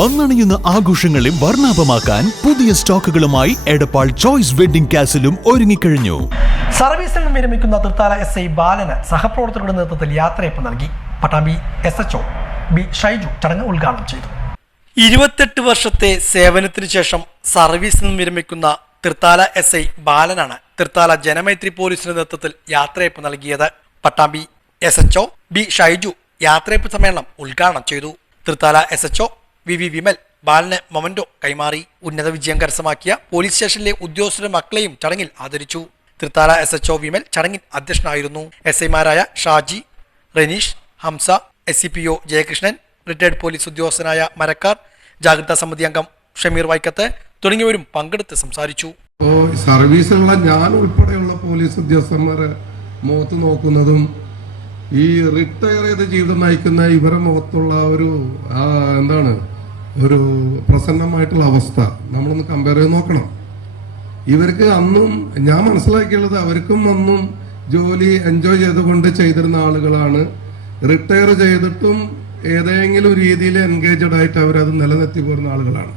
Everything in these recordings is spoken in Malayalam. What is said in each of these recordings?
വന്നണിയുന്ന ആഘോഷങ്ങളെ വർണ്ണാഭമാക്കാൻ പുതിയ സ്റ്റോക്കുകളുമായി എടപ്പാൾ ചോയ്സ് വെഡിംഗ് കാസിലും ഒരുങ്ങിക്കഴിഞ്ഞു. സർവീസിൽ നിന്ന് വിരമിക്കുന്ന തൃത്താല SI ബാലന് സഹപ്രവർത്തകരുടെ നേതൃത്വത്തിൽ യാത്രയപ്പ് നൽകി. പട്ടാമ്പി SHO B ഷൈജു ചടങ്ങ് ഉദ്ഘാടനം ചെയ്തു. 28 വർഷത്തെ സേവനത്തിനു ശേഷം സർവീസിൽ നിന്ന് വിരമിക്കുന്ന തൃത്താല SI ബാലനാണ് തൃത്താല ജനമൈത്രി പോലീസിന്റെ നേതൃത്വത്തിൽ യാത്രയപ്പ് നൽകിയത്. പട്ടാമ്പി SHO B ഷൈജു യാത്രയപ്പ് സമ്മേളനം ഉദ്ഘാടനം ചെയ്തു. തൃത്താല SHO VV വിമൽ ബാലന് മൊമന്റോ കൈമാറി. ഉന്നത വിജയം കരസ്ഥമാക്കിയ പോലീസ് സ്റ്റേഷനിലെ ഉദ്യോഗസ്ഥരുടെ മക്കളെയും ചടങ്ങിൽ ആദരിച്ചു. തൃത്താല SHO വിമൽ ചടങ്ങിൽ അധ്യക്ഷനായിരുന്നു. SIമാരായ Shaji, Ranish, Hamza, SCPO Jayakrishnan, retired police ഉദ്യോഗസ്ഥനായ മരക്കാർ, ജാഗ്രതാ സമിതി അംഗം ഷമീർ വൈക്കത്ത് തുടങ്ങിയവരും പങ്കെടുത്ത് സംസാരിച്ചു. സർവീസിലുള്ള ഞാൻ ഉൾപ്പെടെയുള്ള പോലീസ് ഉദ്യോഗസ്ഥന്മാരെ മുഖത്ത് നോക്കുന്നതും ഈ റിട്ടയർ ചെയ്ത ജീവിതം നയിക്കുന്ന ഇവരുടെ മുഖത്തുള്ള ഒരു പ്രസന്നമായിട്ടുള്ള അവസ്ഥ നമ്മളൊന്ന് കമ്പയർ ചെയ്ത് നോക്കണം. ഇവർക്ക് അന്നും ഞാൻ മനസ്സിലാക്കിയുള്ളത് അവർക്കും അന്നും ജോലി എൻജോയ് ചെയ്തുകൊണ്ട് ചെയ്തിരുന്ന ആളുകളാണ്. റിട്ടയർ ചെയ്തിട്ടും ഏതെങ്കിലും രീതിയിൽ എൻഗേജഡ് ആയിട്ട് അവരത് നിലനിർത്തി പോരുന്ന ആളുകളാണ്.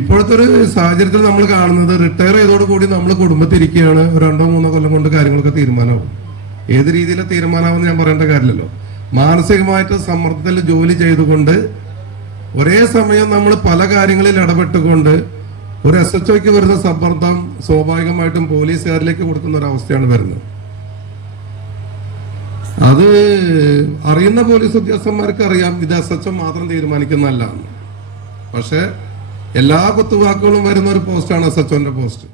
ഇപ്പോഴത്തെ ഒരു സാഹചര്യത്തിൽ നമ്മൾ കാണുന്നത് റിട്ടയർ ചെയ്തോടുകൂടി നമ്മൾ കുടുംബത്തിരിക്കുകയാണ്. 2-3 കൊല്ലം കൊണ്ട് കാര്യങ്ങളൊക്കെ തീരുമാനമാവും. ഏത് രീതിയിലെ തീരുമാനമാവെന്ന് ഞാൻ പറയേണ്ട കാര്യമില്ലല്ലോ. മാനസികമായിട്ട് സമ്മർദ്ദത്തിൽ ജോലി ചെയ്തുകൊണ്ട് ഒരേ സമയം നമ്മൾ പല കാര്യങ്ങളിൽ ഇടപെട്ടുകൊണ്ട് ഒരു SHOയ്ക്ക് വരുന്ന സമ്മർദ്ദം സ്വാഭാവികമായിട്ടും പോലീസുകാരിലേക്ക് കൊടുക്കുന്ന ഒരു അവസ്ഥയാണ് വരുന്നത്. അത് അറിയുന്ന പോലീസ് ഉദ്യോഗസ്ഥന്മാർക്ക് അറിയാം ഇത് SHO മാത്രം തീരുമാനിക്കുന്നതല്ല. പക്ഷെ എല്ലാ കുത്തുവാക്കുകളും വരുന്ന ഒരു പോസ്റ്റാണ് SHOന്റെ പോസ്റ്റ്.